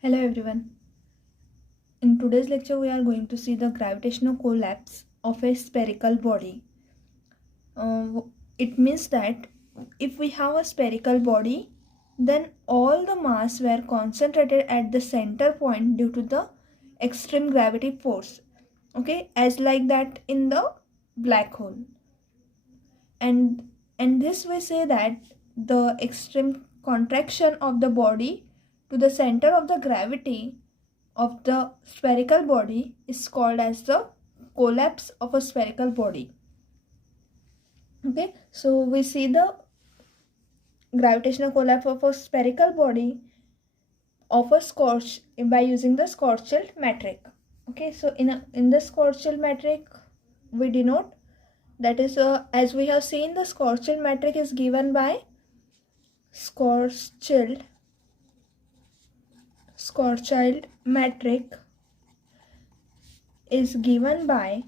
Hello everyone. In today's lecture we are going to see the gravitational collapse of a spherical body. It means that if we have a spherical body, then all the mass were concentrated at the center point due to the extreme gravity force. Okay, as like that in the black hole. And this we say that the extreme contraction of the body to the center of the gravity of the spherical body is called as the collapse of a spherical body. Okay, so we see the gravitational collapse of a spherical body of a Schwarzschild by using the Schwarzschild metric. Okay, so in the Schwarzschild metric we denote, that is as we have seen, the Schwarzschild metric is given by Schwarzschild metric is given by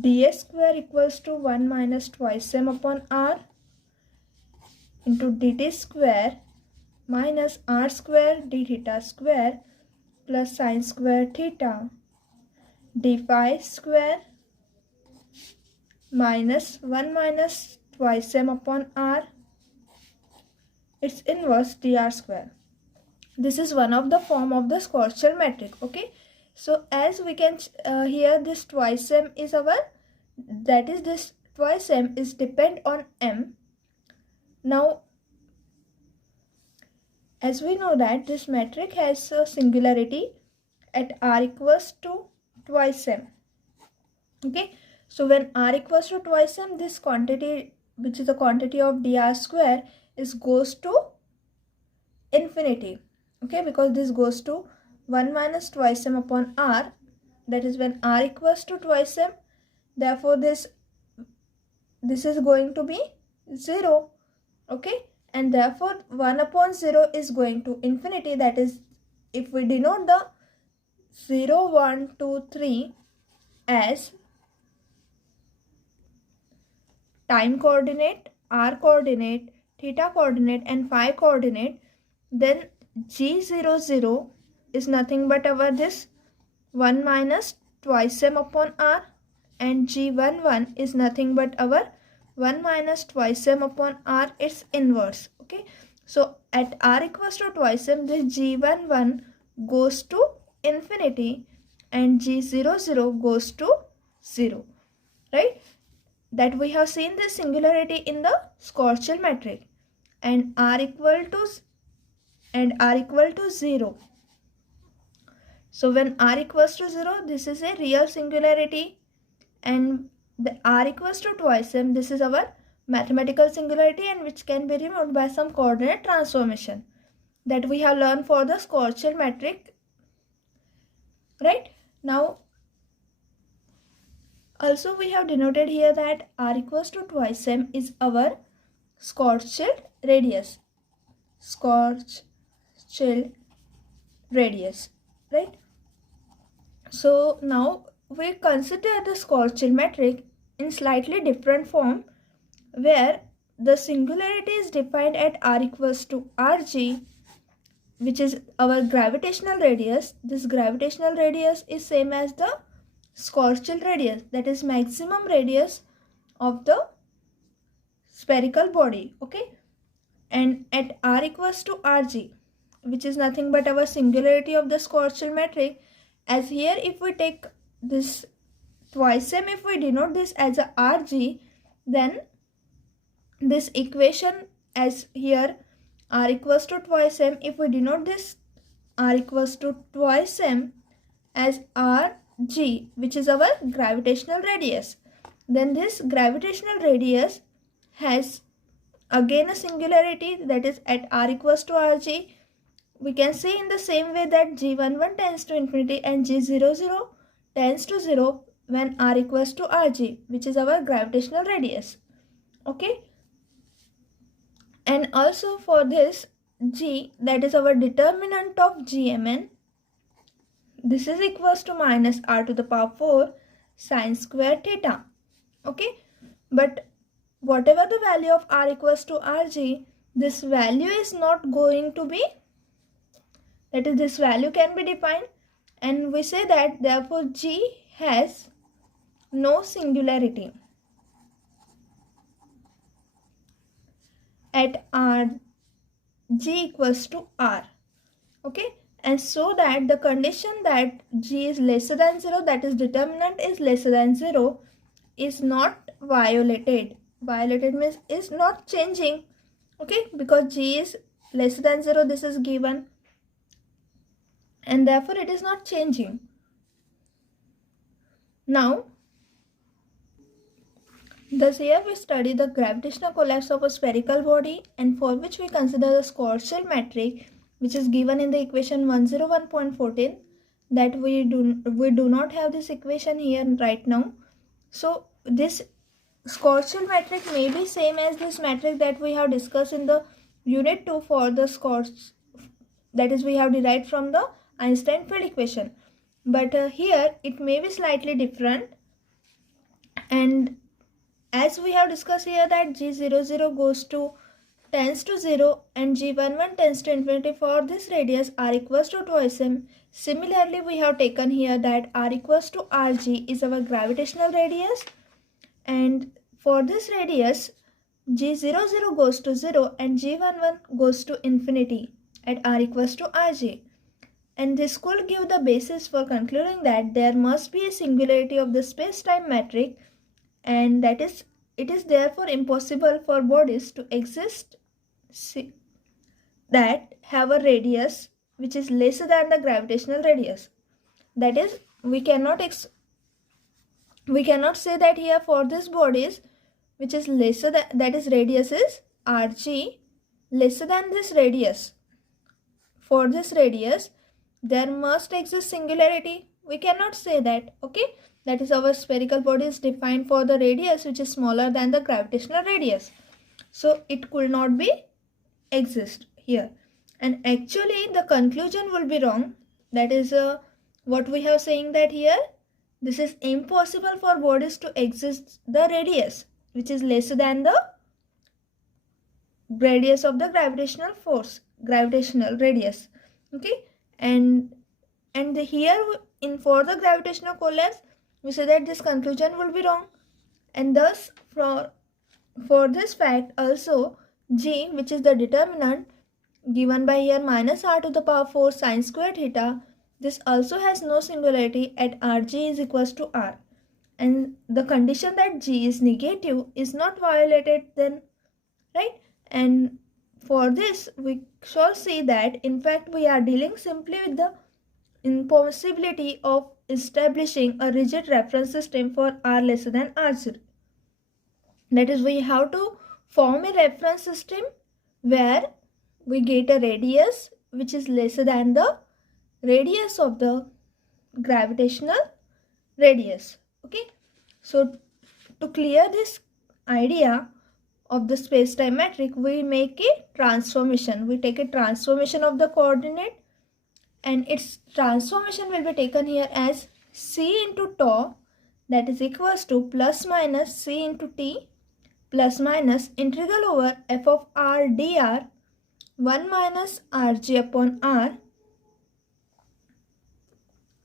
ds square equals to 1 minus twice m upon r into dt square minus r square d theta square plus sine square theta d phi square minus 1 minus twice m upon r its inverse dr square. This is one of the form of the Schwarzschild metric. Okay, so as we can here, this twice m is our, that is this twice m is depend on m. Now as we know that this metric has a singularity at r equals to twice m. Okay, so when r equals to twice m, this quantity, which is the quantity of dr square, is goes to infinity. Okay, because this goes to 1 minus twice m upon r, that is when r equals to twice m, therefore this is going to be 0. Okay, and therefore 1 upon 0 is going to infinity. That is, if we denote the 0, 1, 2, 3 as time coordinate, r coordinate, theta coordinate and phi coordinate, then g00 is nothing but our this 1 minus twice m upon r, and g11 is nothing but our 1 minus twice m upon r its inverse. Okay, so at r equals to twice m, this g11 goes to infinity and g00 goes to 0, right? That we have seen the singularity in the Schwarzschild metric, and r equal to 0. So when r equals to 0, this is a real singularity, and the r equals to twice m, this is our mathematical singularity, and which can be removed by some coordinate transformation that we have learned for the Schwarzschild metric. Right, now also we have denoted here that r equals to twice m is our Schwarzschild radius. Schwarzschild radius, right? So now we consider the Schwarzschild metric in slightly different form, where the singularity is defined at r equals to rg, which is our gravitational radius. This gravitational radius is same as the Schwarzschild radius, that is maximum radius of the spherical body. Okay, and at r equals to rg, which is nothing but our singularity of the Schwarzschild metric, as here if we take this twice m, if we denote this as a rg, then this equation, as here r equals to twice m, if we denote this r equals to twice m as rg, which is our gravitational radius, then this gravitational radius has again a singularity, that is at r equals to rg. We can say in the same way that g11 tends to infinity and g00 tends to 0 when r equals to rg, which is our gravitational radius. Okay, and also for this g, that is our determinant of gmn, this is equals to minus r to the power 4 sine square theta. Okay, but whatever the value of r equals to rg, this value is not going to be that is this value can be defined, and we say that therefore G has no singularity at R G equals to R. Okay, and so that the condition that G is lesser than 0, that is determinant is lesser than 0, is not violated. Violated means is not changing. Okay, because G is lesser than 0, this is given, and therefore it is not changing. Now, thus here we study the gravitational collapse of a spherical body, and for which we consider the Schwarzschild metric, which is given in the equation 101.14. that we do not have this equation here right now. So this Schwarzschild metric may be same as this metric that we have discussed in the unit 2 for the Schwarzschild, that is we have derived from the Einstein field equation, but here it may be slightly different. And as we have discussed here that G00 tends to 0 and G11 tends to infinity for this radius R equals to 2sm. Similarly, we have taken here that R equals to Rg is our gravitational radius, and for this radius G00 goes to 0 and G11 goes to infinity at R equals to Rg. And this could give the basis for concluding that there must be a singularity of the space-time metric, and that is, it is therefore impossible for bodies to exist that have a radius which is lesser than the gravitational radius. That is, we cannot say that here for this bodies which is lesser than, that is radius is Rg lesser than this radius. For this radius there must exist singularity. We cannot say that. Okay, that is our spherical body is defined for the radius which is smaller than the gravitational radius, so it could not be exist here, and actually the conclusion will be wrong. That is what we have saying that here this is impossible for bodies to exist the radius which is lesser than the radius of the gravitational force, gravitational radius. Okay, and here in for the gravitational collapse we say that this conclusion will be wrong, and thus for this fact also G, which is the determinant given by here minus R to the power 4 sine square theta, this also has no singularity at Rg is equals to R, and the condition that G is negative is not violated then, right? And for this we shall see that in fact we are dealing simply with the impossibility of establishing a rigid reference system for R lesser than R0. That is, we have to form a reference system where we get a radius which is lesser than the radius of the gravitational radius. Okay, so to clear this idea of the space-time metric, we make a transformation. We take a transformation of the coordinate, and its transformation will be taken here as c into tau, that is equals to plus minus c into t plus minus integral over f of r dr 1 minus rg upon r.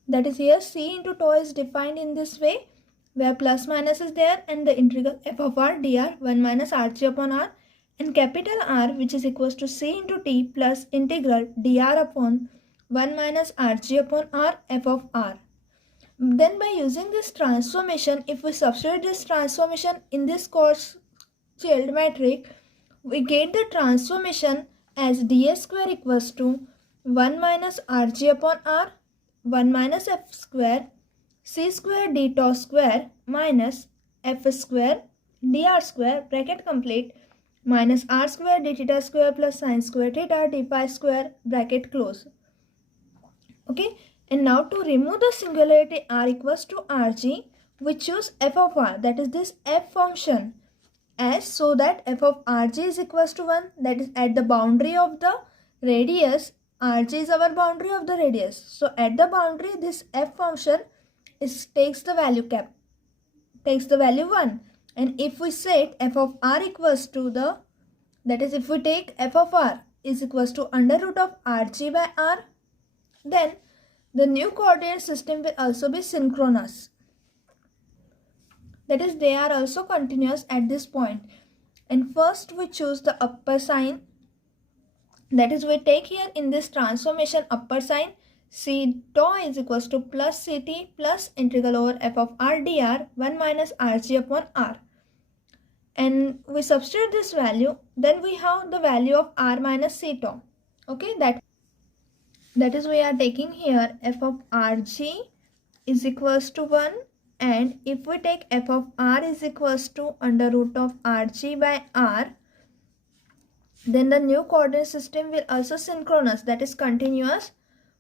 That is, here c into tau is defined in this way where plus minus is there and the integral f of r dr 1 minus rg upon r, and capital R which is equals to c into t plus integral dr upon 1 minus rg upon r f of r. Then by using this transformation, if we substitute this transformation in this Schwarzschild metric, we get the transformation as ds square equals to 1 minus rg upon r 1 minus f square c square d tau square minus f square dr square bracket complete minus r square d theta square plus sine square theta d phi square bracket close. Okay, and now to remove the singularity r equals to rg, we choose f of r, that is this f function, as so that f of rg is equals to 1, that is at the boundary of the radius. Rg is our boundary of the radius, so at the boundary this f function takes the value 1, and if we set f of r equals to the, that is if we take f of r is equals to under root of rg by r, then the new coordinate system will also be synchronous. That is, they are also continuous at this point. And first we choose the upper sign. That is, we take here in this transformation upper sign, c tau is equals to plus ct plus integral over f of r dr 1 minus rg upon r. And we substitute this value, then we have the value of r minus c tau. Okay, that is, we are taking here f of rg is equals to 1, and if we take f of r is equals to under root of rg by r, then the new coordinate system will also synchronous, that is continuous,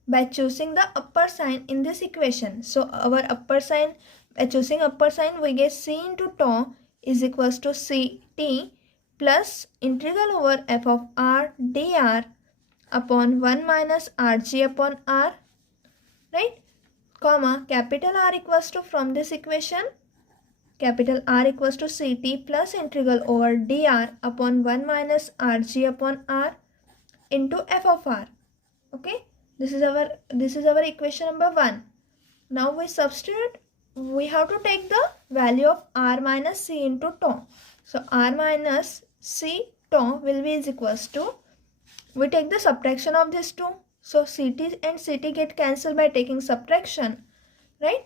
by choosing the upper sign in this equation. So our upper sign, by choosing upper sign, we get c into tau is equals to ct plus integral over f of r dr upon 1 minus rg upon r, right, comma capital R equals to, from this equation, capital R equals to ct plus integral over dr upon 1 minus rg upon r into f of r. Okay, this is our equation number 1. Now we substitute, we have to take the value of r minus c into tau. So r minus c tau will be is equals to, we take the subtraction of these two. So ct and ct get cancelled by taking subtraction, right?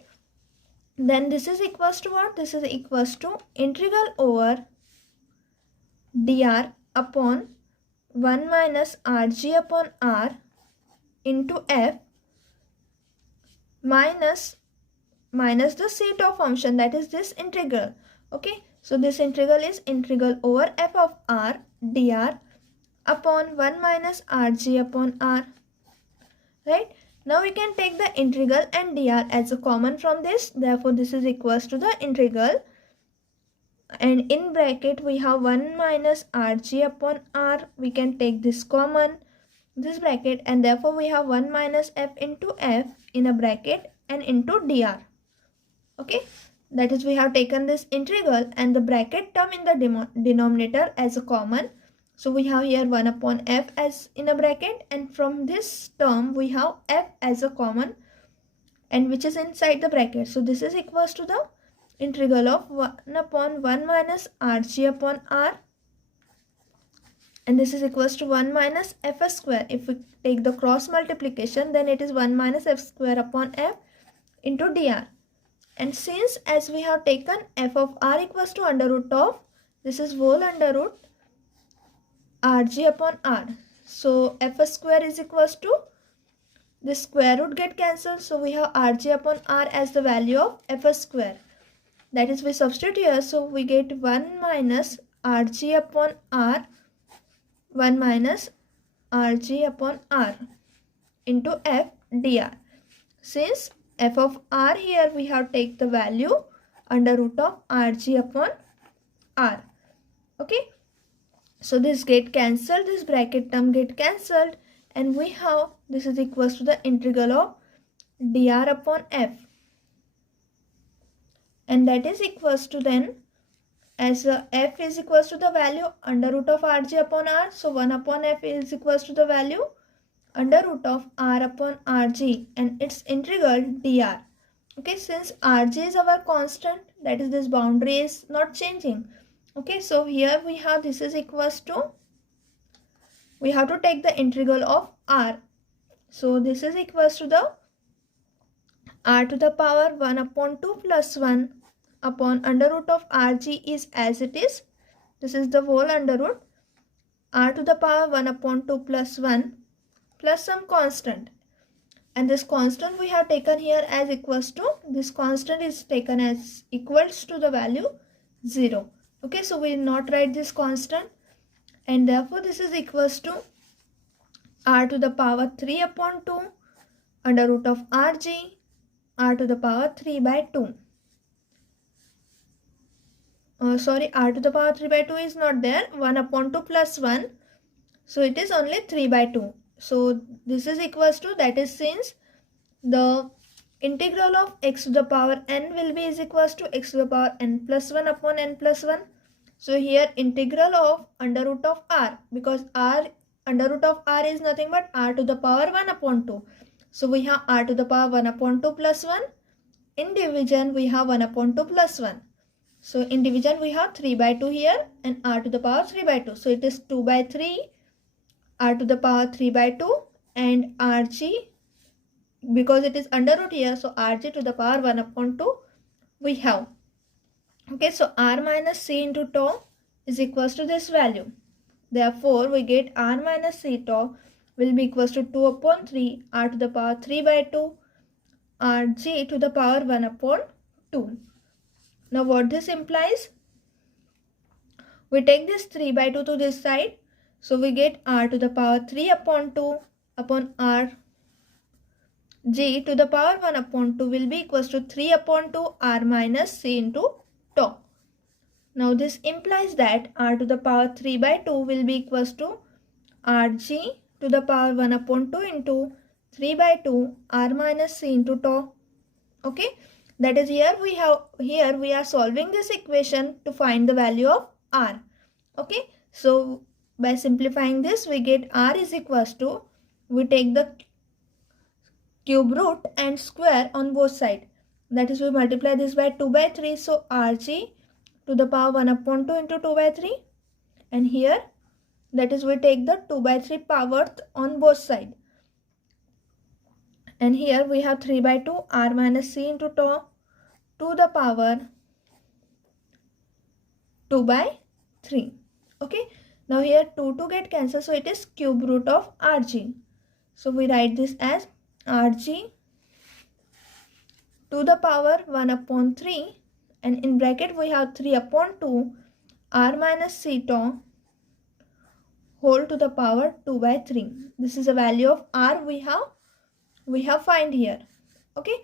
Then this is equals to what? This is equals to integral over dr upon 1 minus rg upon r into f minus the c tau function, that is this integral. Okay, so this integral is integral over f of r dr upon 1 minus rg upon r, right? Now we can take the integral and dr as a common from this, therefore this is equals to the integral, and in bracket we have 1 minus rg upon r, we can take this common, this bracket, and therefore we have 1 minus f into f in a bracket and into dr. Okay, that is, we have taken this integral and the bracket term in the denominator as a common. So we have here 1 upon f as in a bracket, and from this term we have f as a common, and which is inside the bracket. So this is equals to the integral of 1 upon 1 minus rg upon r, and this is equals to 1 minus f square. If we take the cross multiplication, then it is 1 minus f square upon f into dr. And since as we have taken f of r equals to under root of, this is whole under root rg upon r, so f square is equals to, the square root get cancelled, so we have rg upon r as the value of f square. That is, we substitute here, so we get 1 minus rg upon r, 1 minus rg upon r into f dr. Since f of r here we have take the value under root of rg upon r. Okay, so this get cancelled, this bracket term get cancelled, and we have, this is equals to the integral of dr upon f, and that is equals to, then as f is equals to the value under root of rg upon r, so 1 upon f is equals to the value under root of r upon rg and its integral dr. Okay, since rg is our constant, that is, this boundary is not changing. Okay, so here we have, this is equals to, we have to take the integral of r. So this is equals to the r to the power 1 upon 2 plus 1 upon under root of rg is as it is. This is the whole under root r to the power 1 upon 2 plus 1 plus some constant. And this constant we have taken here as equals to, this constant is taken as equals to the value 0. Okay, so we will not write this constant, and therefore this is equals to r to the power 3 upon 2 under root of rg, r to the power 3 by 2. R to the power 3 by 2 is not there, 1 upon 2 plus 1. So it is only 3 by 2. So this is equals to, that is, since the integral of x to the power n will be is equals to x to the power n plus 1 upon n plus 1. So here integral of under root of r, because r under root of r is nothing but r to the power 1 upon 2. So we have r to the power 1 upon 2 plus 1. In division, we have 1 upon 2 plus 1. So in division, we have 3 by 2 here and r to the power 3 by 2. So it is 2 by 3, r to the power 3 by 2 and rg, because it is under root here, so rg to the power 1 upon 2 we have. Okay, so r minus c into tau is equals to this value. Therefore, we get r minus c tau will be equals to 2 upon 3 r to the power 3 by 2 rg to the power 1 upon 2. Now what this implies? We take this 3 by 2 to this side. So we get r to the power 3 upon 2 upon r g to the power 1 upon 2 will be equals to 3 upon 2 r minus c into tau. Now this implies that r to the power 3 by 2 will be equals to rg to the power 1 upon 2 into 3 by 2 r minus c into tau. Okay, that is here we are solving this equation to find the value of r. Okay, so by simplifying this we get r is equals to, we take the cube root and square on both sides. That is, we multiply this by 2 by 3. So rg to the power 1 upon 2 into 2 by 3. And here, that is, we take the 2 by 3 power on both sides. And here we have 3 by 2 r minus c into tau to the power 2 by 3. Okay. Now here 2 get cancelled. So it is cube root of rg. So we write this as rg to the power 1 upon 3, and in bracket we have 3 upon 2 r minus c tau whole to the power 2 by 3. This is the value of r we have find here. Okay,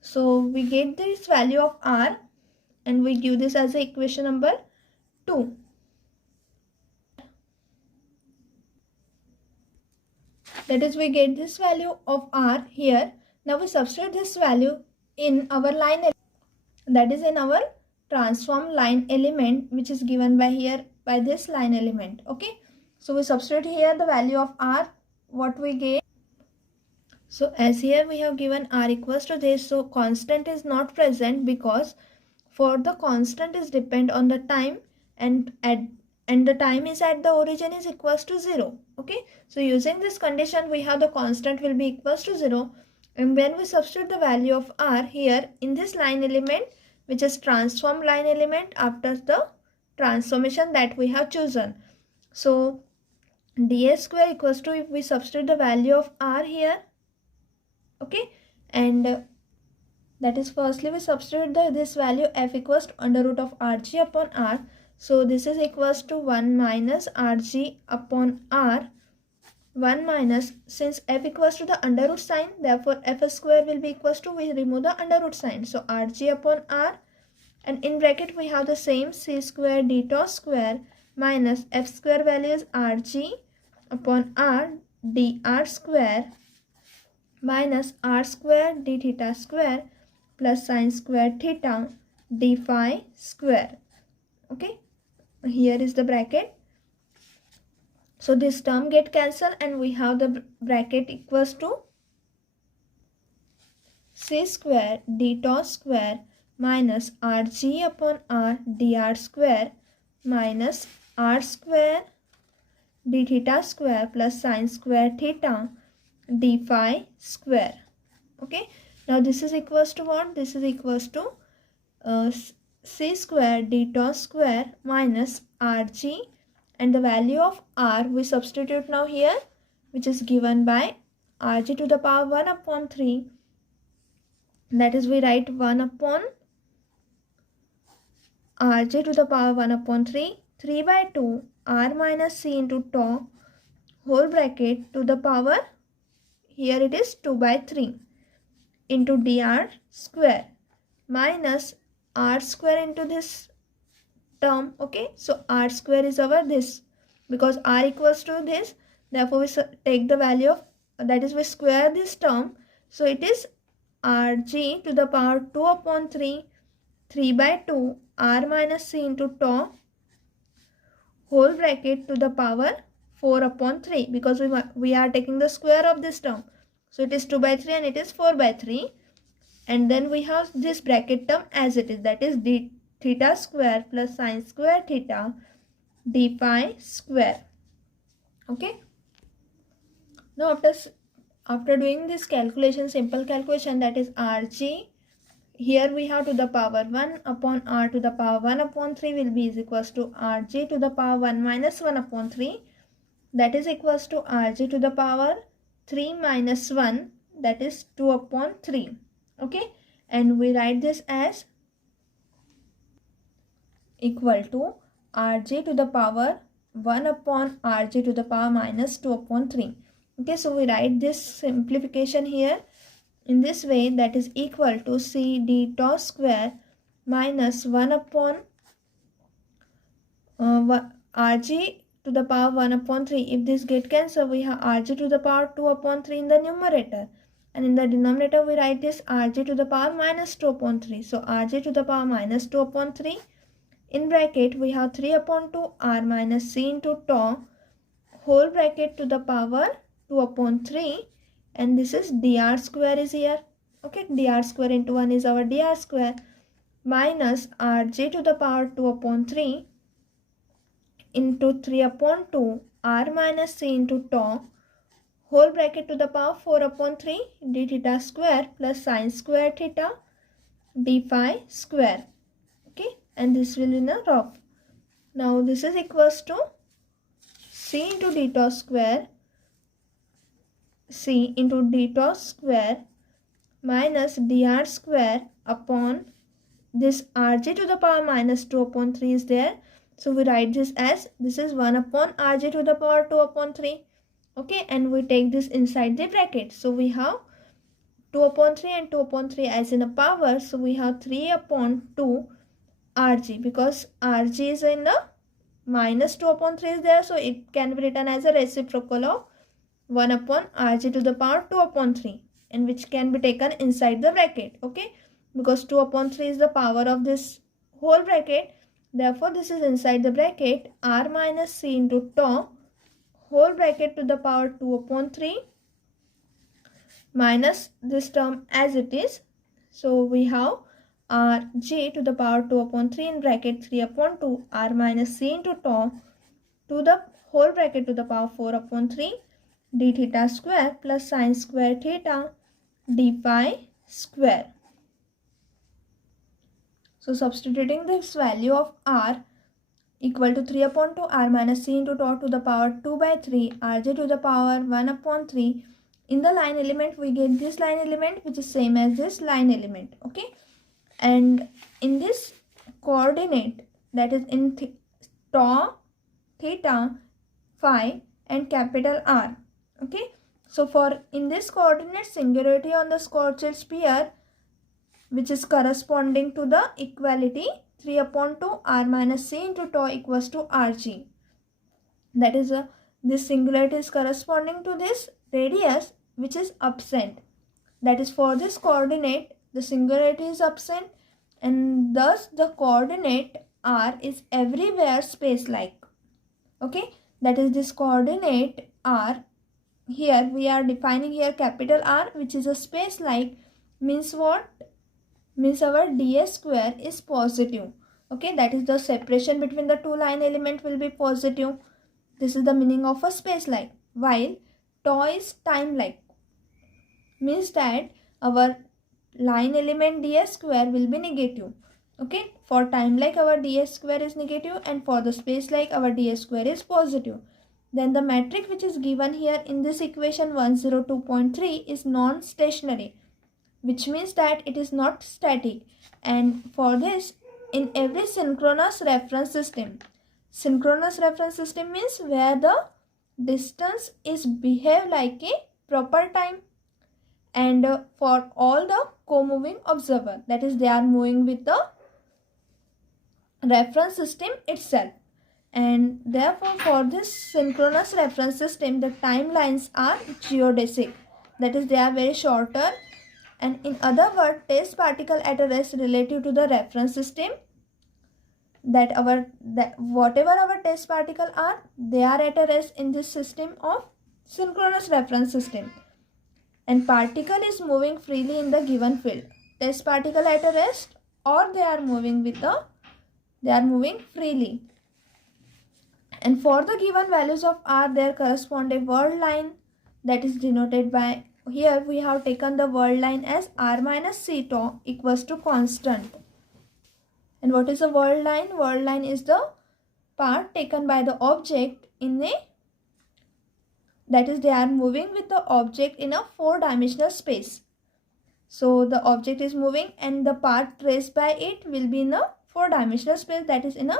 so we get this value of r and we give this as equation number 2. That is, we get this value of r here. Now we substitute this value in our line, that is in our transform line element, which is given by here by this line element. Okay, so we substitute here the value of r, what we get. So as here we have given r equals to this, so constant is not present because for the constant is depend on the time, and the time is at the origin is equals to 0. Okay, so using this condition we have the constant will be equals to 0, and when we substitute the value of r here in this line element, which is transform line element after the transformation that we have chosen. So ds square equals to, if we substitute the value of r here, okay, and that is, firstly we substitute this value f equals to under root of rg upon r. So this is equals to 1 minus rg upon r, 1 minus, since f equals to the under root sign, therefore f square will be equals to, we remove the under root sign, so rg upon r, and in bracket we have the same c square d tau square minus f square value is rg upon r dr square minus r square d theta square plus sine square theta d phi square. Okay, here is the bracket. So this term get cancelled and we have the bracket equals to c square d tau square minus rg upon r dr square minus r square d theta square plus sine square theta d phi square. Okay, now this is equals to what? This is equals to c square d tau square minus rg, and the value of r we substitute now here, which is given by rg to the power 1 upon 3. That is, we write 1 upon rg to the power 1 upon 3, 3 by 2 r minus c into tau whole bracket to the power, here it is 2 by 3 into dr square minus r square into this term. Okay, so r square is our this, because r equals to this, therefore we take the value of, that is, we square this term, so it is rg to the power 2 upon 3, 3 by 2 r minus c into tau whole bracket to the power 4 upon 3, because we are taking the square of this term. So it is 2 by 3 and it is 4 by 3. And then we have this bracket term as it is, that is d theta square plus sine square theta d phi square. Okay. Now after doing this calculation, simple calculation, that is Rg, here we have to the power 1 upon R to the power 1 upon 3 will be is equals to Rg to the power 1 minus 1 upon 3, that is equals to Rg to the power 3 minus 1, that is 2 upon 3. Okay, and we write this as equal to Rg to the power 1 upon Rg to the power minus 2 upon 3. Okay, so we write this simplification here in this way, that is equal to C d tau square minus 1 upon Rg to the power 1 upon 3. If this get cancelled, we have Rg to the power 2 upon 3 in the numerator. And in the denominator, we write this Rg to the power minus 2 upon 3. So Rg to the power minus 2 upon 3. In bracket, we have 3 upon 2 R minus C into tau whole bracket to the power 2 upon 3. And this is dr square is here. Okay, dr square into 1 is our dr square minus Rg to the power 2 upon 3 into 3 upon 2 R minus C into tau whole bracket to the power 4 upon 3 d theta square plus sine square theta d phi square. Okay, and this will be in a rough. Now this is equals to C into d tau square, C into d tau square minus dr square upon this Rg to the power minus 2 upon 3 is there. So we write this as, this is 1 upon Rg to the power 2 upon 3. Okay, and we take this inside the bracket. So we have 2 upon 3 and 2 upon 3 as in a power. So we have 3 upon 2 Rg, because Rg is in the minus 2 upon 3 is there. So it can be written as a reciprocal of 1 upon Rg to the power 2 upon 3, and which can be taken inside the bracket. Okay, because 2 upon 3 is the power of this whole bracket. Therefore, this is inside the bracket R minus C into tau whole bracket to the power 2 upon 3 minus this term as it is. So we have Rg to the power 2 upon 3 in bracket 3 upon 2 R minus C into tau to the whole bracket to the power 4 upon 3 d theta square plus sine square theta d phi square. So substituting this value of R equal to 3 upon 2 R minus C into tau to the power 2 by 3 Rg to the power 1 upon 3. In the line element, we get this line element which is same as this line element. Okay, and in this coordinate, that is in tau, theta, phi and capital R. Okay, so for in this coordinate, singularity on the Schwarzschild sphere, which is corresponding to the equality 3 upon 2 R minus C into tau equals to Rg. That is this singularity is corresponding to this radius which is absent. That is, for this coordinate, the singularity is absent, and thus the coordinate R is everywhere space-like. Okay, that is this coordinate R. Here we are defining here capital R, which is a space-like, means what? Means our ds square is positive. Okay, that is the separation between the two line element will be positive. This is the meaning of a space-like. While tau is time-like, means that our line element ds square will be negative. Okay, for time-like our ds square is negative, and for the space-like our ds square is positive. Then the metric which is given here in this equation 102.3 is non-stationary, which means that it is not static. And for this, in every synchronous reference system means where the distance is behave like a proper time, and for all the co-moving observer, that is they are moving with the reference system itself. And therefore, for this synchronous reference system, the timelines are geodesic, that is they are very shorter. And in other words, test particle at a rest relative to the reference system, that whatever our test particle are, they are at a rest in this system of synchronous reference system. and particle is moving freely in the given field. Test particle at a rest, or they are moving freely. And for the given values of r, there correspond a world line that is denoted by, here we have taken the world line as r minus c tau equals to constant. And what is a world line? World line is the part taken by the object in a, that is, they are moving with the object in a 4-dimensional space. So the object is moving and the path traced by it will be in a 4-dimensional space, that is in a,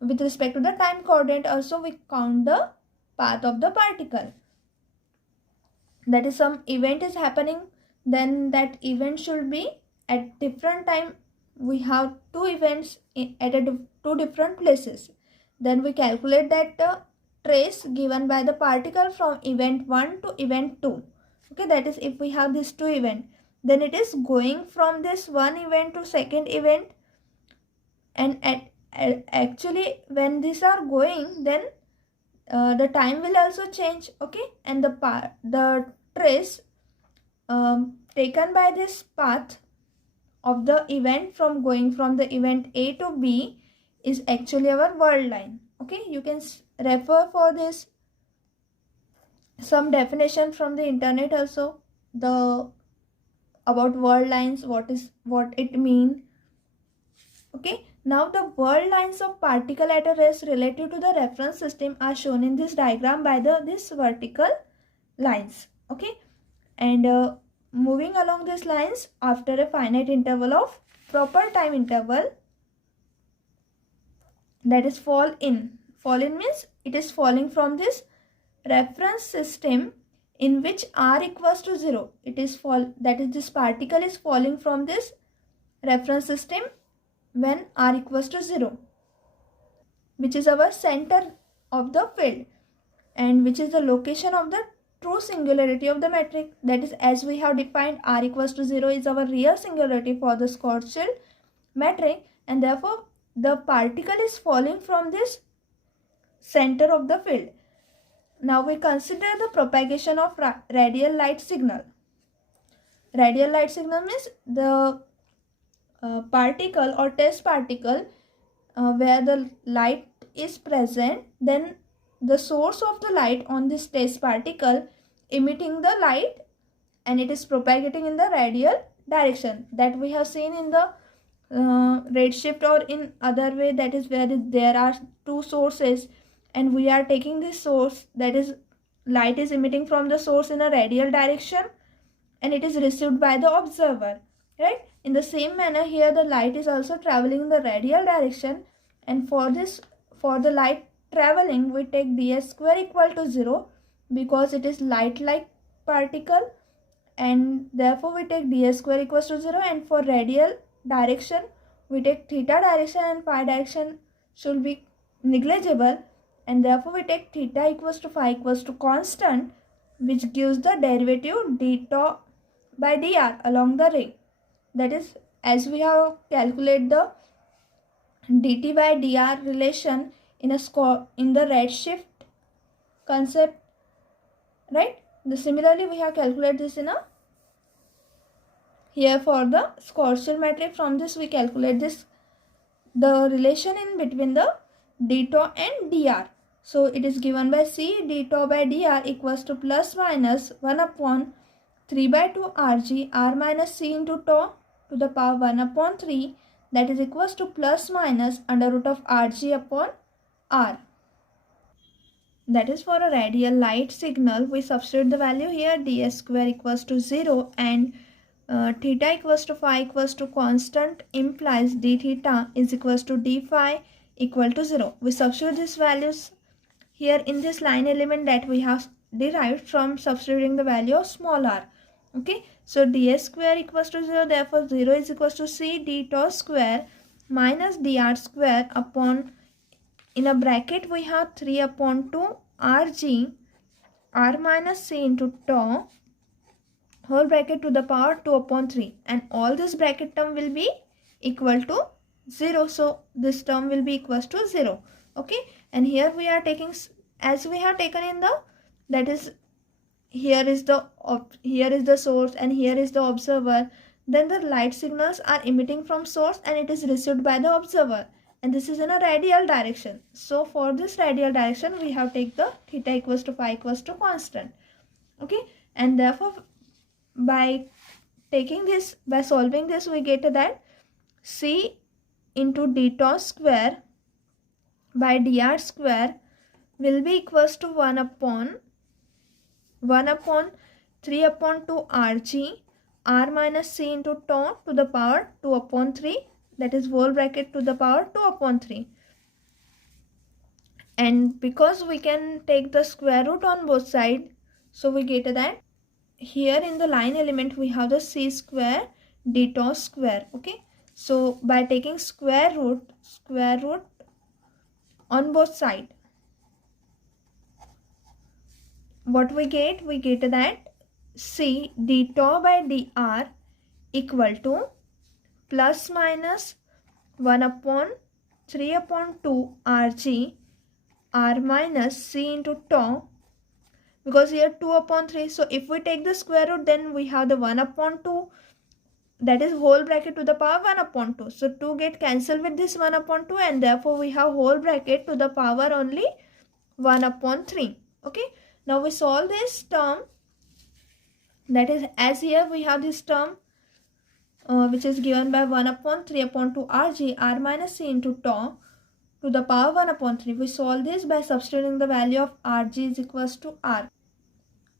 with respect to the time coordinate also we count the path of the particle. That is, some event is happening, then that event should be at different time. We have 2 events at 2 different places. Then we calculate that trace given by the particle from event 1 to event 2. Okay, that is, if we have these 2 events, then it is going from this one event to second event, and actually when these are going, then the time will also change. Okay, and the trace taken by this path of the event from going from the event A to B is actually our world line. Okay, you can refer for this some definition from the internet also, the about world lines, what it mean. Okay, now the world lines of particle at a rest relative to the reference system are shown in this diagram by this vertical lines. Okay, and moving along these lines after a finite interval of proper time interval, that is fall in. Fall in means it is falling from this reference system in which r equals to 0. It is that is, this particle is falling from this reference system when r equals to 0, which is our center of the field and which is the location of the true singularity of the metric. That is, as we have defined, r equals to 0 is our real singularity for the Schwarzschild metric, and therefore the particle is falling from this center of the field. Now we consider the propagation of radial light signal. Radial light signal means the particle or test particle where the light is present, then the source of the light on this test particle emitting the light, and it is propagating in the radial direction, that we have seen in the redshift, or in other way, that is where there are 2 sources and we are taking this source, that is, light is emitting from the source in a radial direction and it is received by the observer, right? In the same manner, here the light is also traveling in the radial direction, and for the light traveling we take ds square equal to 0 because it is light-like particle, and therefore we take ds square equals to 0, and for radial direction we take theta direction and phi direction should be negligible, and therefore we take theta equals to phi equals to constant, which gives the derivative d tau by dr along the ray. That is, as we have calculated the dt by dr relation in the redshift concept, right? Similarly we have calculated this in a here for the Schwarzschild metric. From this we calculate this, the relation in between the d tau and dr. So it is given by c d tau by dr equals to plus minus 1 upon 3 by 2 rg r minus c into tau to the power 1 upon 3, that is equals to plus minus under root of rg upon r. That is, for a radial light signal we substitute the value here, ds square equals to 0 and theta equals to phi equals to constant implies d theta is equals to d phi equal to 0. We substitute these values here in this line element that we have derived from substituting the value of small r. Okay, so ds square equals to 0, therefore 0 is equals to c d tau square minus dr square upon, in a bracket we have 3 upon 2 rg r minus c into tau whole bracket to the power 2 upon 3, and all this bracket term will be equal to 0. So this term will be equals to 0. Okay, and here we are taking, as we have taken in the, that is here is the source and here is the observer, then the light signals are emitting from source and it is received by the observer, and this is in a radial direction. So for this radial direction we have take the theta equals to phi equals to constant. Okay, and therefore by solving this we get that c into d tau square by dr square will be equals to 1 upon 3 upon 2 rg r minus c into tau to the power 2 upon 3, that is whole bracket to the power 2 upon 3. And because we can take the square root on both sides, so we get that here in the line element we have the c square d tau square. Okay, so by taking square root on both sides, what we get that c d tau by dr equal to plus minus 1 upon 3 upon 2 rg r minus c into tau, because here 2 upon 3, so if we take the square root then we have the 1 upon 2, that is whole bracket to the power 1 upon 2. So 2 get cancelled with this 1 upon 2 and therefore we have whole bracket to the power only 1 upon 3. Okay, now we solve this term, that is as here we have this term which is given by 1 upon 3 upon 2 rg r minus c into tau to the power 1 upon 3. We solve this by substituting the value of rg is equals to r.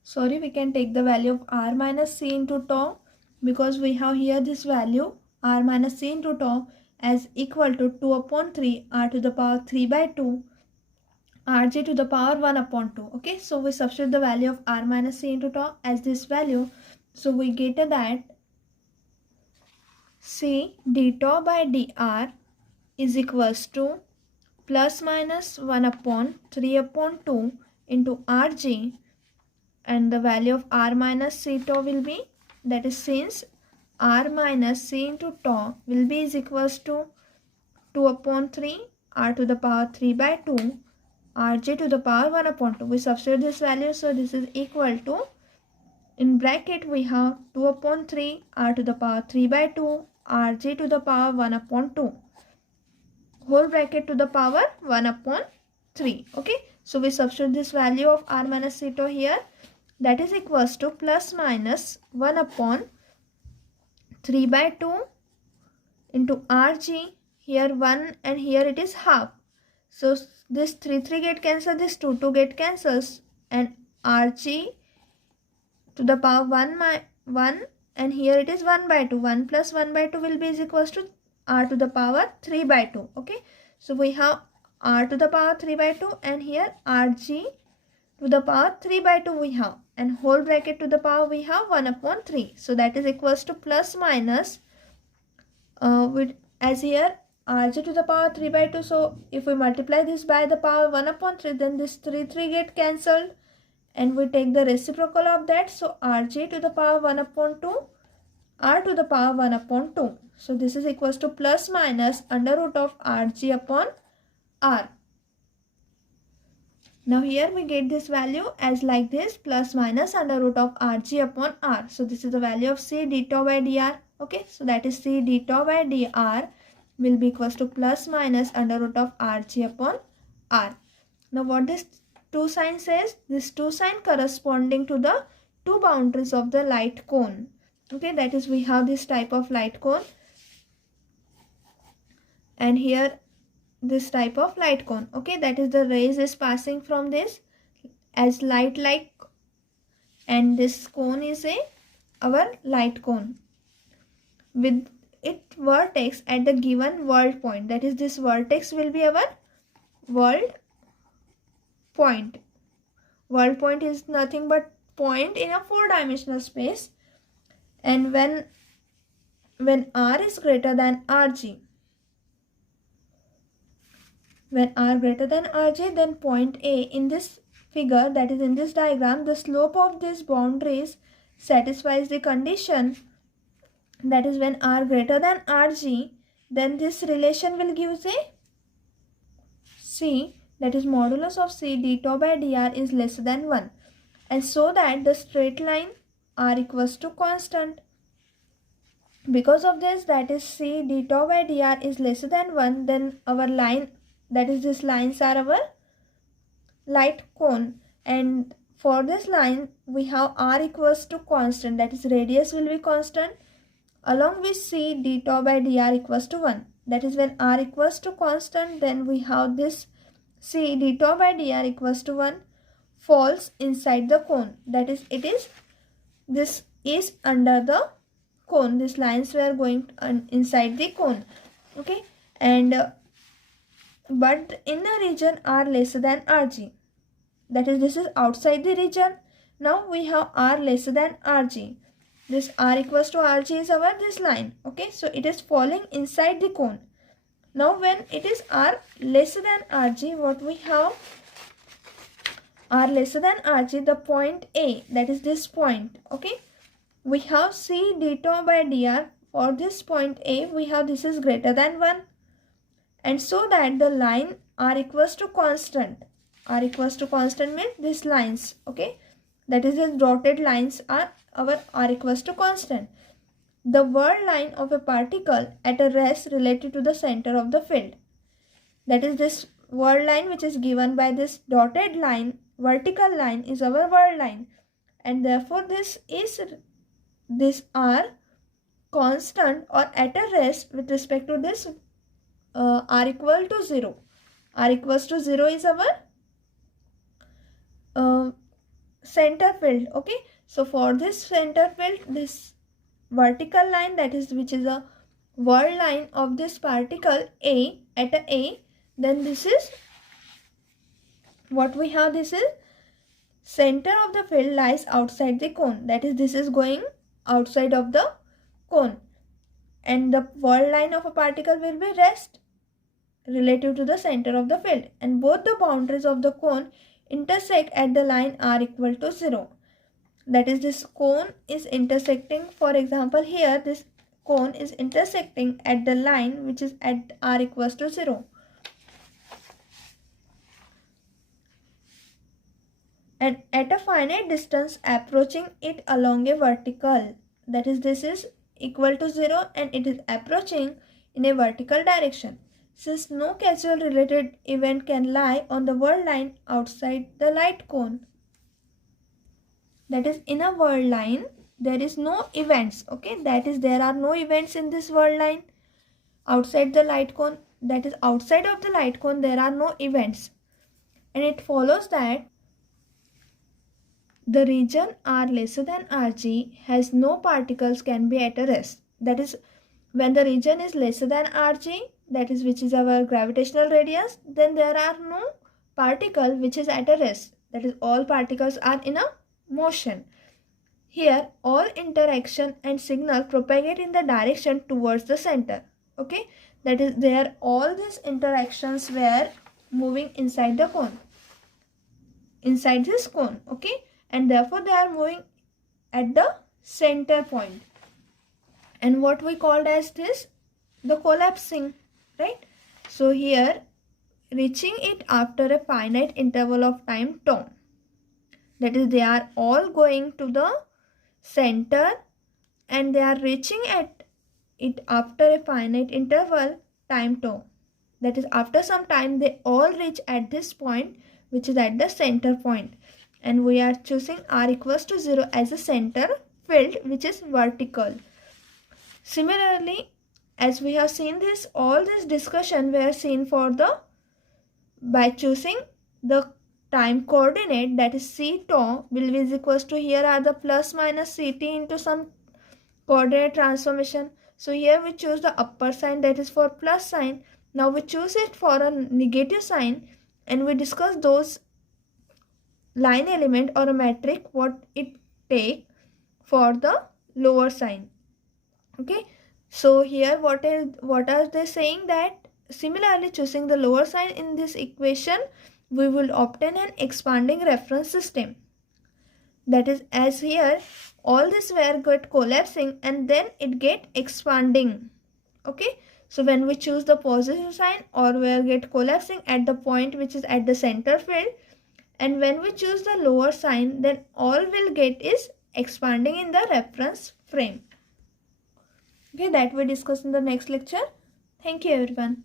Sorry, we can take the value of r minus c into tau, because we have here this value r minus c into tau as equal to 2 upon 3 r to the power 3 by 2 rg to the power 1 upon 2. Okay, so we substitute the value of r minus c into tau as this value. So we get that c d tau by dr is equals to plus minus 1 upon 3 upon 2 into rg, and the value of r minus c tau will be, that is since r minus c into tau will be is equals to 2 upon 3 r to the power 3 by 2 rg to the power 1 upon 2. We substitute this value, so this is equal to, in bracket we have 2 upon 3 r to the power 3 by 2 rg to the power 1 upon 2, whole bracket to the power 1 upon 3. Okay, so we substitute this value of r minus c tau here, that is equals to plus minus 1 upon 3 by 2 into rg, here 1 and here it is half, so this 3 get cancelled, this 2 get cancels, and rg to the power 1 and here it is 1 by 2, 1 plus 1 by 2 will be is equals to r to the power 3 by 2. Okay, so we have r to the power 3 by 2 and here rg to the power 3 by 2 we have, and whole bracket to the power we have 1 upon 3. So that is equals to plus minus with, as here rg to the power 3 by 2, so if we multiply this by the power 1 upon 3 then this 3 get cancelled and we take the reciprocal of that, so rg to the power 1 upon 2 r to the power 1 upon 2. So this is equals to plus minus under root of rg upon r. Now here we get this value as like this, plus minus under root of rg upon r. So this is the value of c d tau by dr. Okay, so that is c d tau by dr will be equals to plus minus under root of rg upon r. Now what this 2 sign says, this 2 sign corresponding to the two boundaries of the light cone. Okay, that is we have this type of light cone and here this type of light cone. Okay, that is the rays is passing from this as light like, and this cone is our light cone with it vertex at the given world point, that is this vertex will be our world point. World point is nothing but point in a 4-dimensional space, and when r is greater than rg, when r greater than rg, then point A in this figure, that is in this diagram, the slope of these boundaries satisfies the condition, that is when r greater than rg, then this relation will give a c, that is modulus of c d tau by dr is less than 1. and so that the straight line r equals to constant. Because of this, that is c d tau by dr is lesser than 1, then our line, that is these lines are our light cone, and for this line we have r equals to constant, that is radius will be constant, along with c d tau by dr equals to 1. That is when r equals to constant, then we have this c d tau by dr equals to 1 falls inside the cone, that is this is under the cone, these lines were going inside the cone. Okay, and but in the region r lesser than rg, that is this is outside the region. Now we have r lesser than rg, this r equals to rg is our this line. Okay, so it is falling inside the cone. Now when it is r lesser than rg, what we have, r lesser than rg, the point a, that is this point. Okay, we have c d tau by dr, for this point a we have this is greater than 1, and so that the line r equals to constant, r equals to constant means these lines, okay, that is the dotted lines are our r equals to constant. The whirl line of a particle at a rest related to the center of the field, that is this whirl line which is given by this dotted line, vertical line is our whirl line, and therefore this r constant or at a rest with respect to this r equal to 0. R equals to 0 is our center field. Okay, so for this center field, this vertical line, that is which is a whirl line of this particle a at a, then this is what we have, this is center of the field lies outside the cone, that is this is going outside of the cone, and the whirl line of a particle will be rest relative to the center of the field, and both the boundaries of the cone intersect at the line r equal to 0. That is this cone is intersecting, for example here this cone is intersecting at the line which is at r equals to 0. And at a finite distance approaching it along a vertical, that is this is equal to 0 and it is approaching in a vertical direction. Since no causal related event can lie on the whirl line outside the light cone, that is in a whirl line there is no events, okay, that is there are no events in this whirl line outside the light cone, that is outside of the light cone there are no events, and it follows that the region r lesser than rg has no particles can be at a rest. That is when the region is lesser than rg, that is which is our gravitational radius, then there are no particle which is at a rest, that is all particles are in a motion. Here all interaction and signal propagate in the direction towards the center. Okay, that is there all these interactions were moving inside the cone, inside this cone. Okay, and therefore they are moving at the center point, and what we called as this the collapsing, right? So here reaching it after a finite interval of time tau, that is they are all going to the center and they are reaching at it after a finite interval time tau, that is after some time they all reach at this point which is at the center point, and we are choosing r equals to 0 as a center field which is vertical. Similarly, as we have seen this, all this discussion were seen for the by choosing the time coordinate, that is c tau will be is equals to, here are the plus minus ct into some coordinate transformation. So here we choose the upper sign, that is for plus sign. Now we choose it for a negative sign and we discuss those line element or a metric what it take for the lower sign. Okay, so here what are they saying, that similarly choosing the lower sign in this equation we will obtain an expanding reference system, that is as here all this were get collapsing and then it get expanding. Okay, so when we choose the positive sign or where get collapsing at the point which is at the center field, and when we choose the lower sign, then all we'll get is expanding in the reference frame. Okay, that we discuss in the next lecture. Thank you everyone.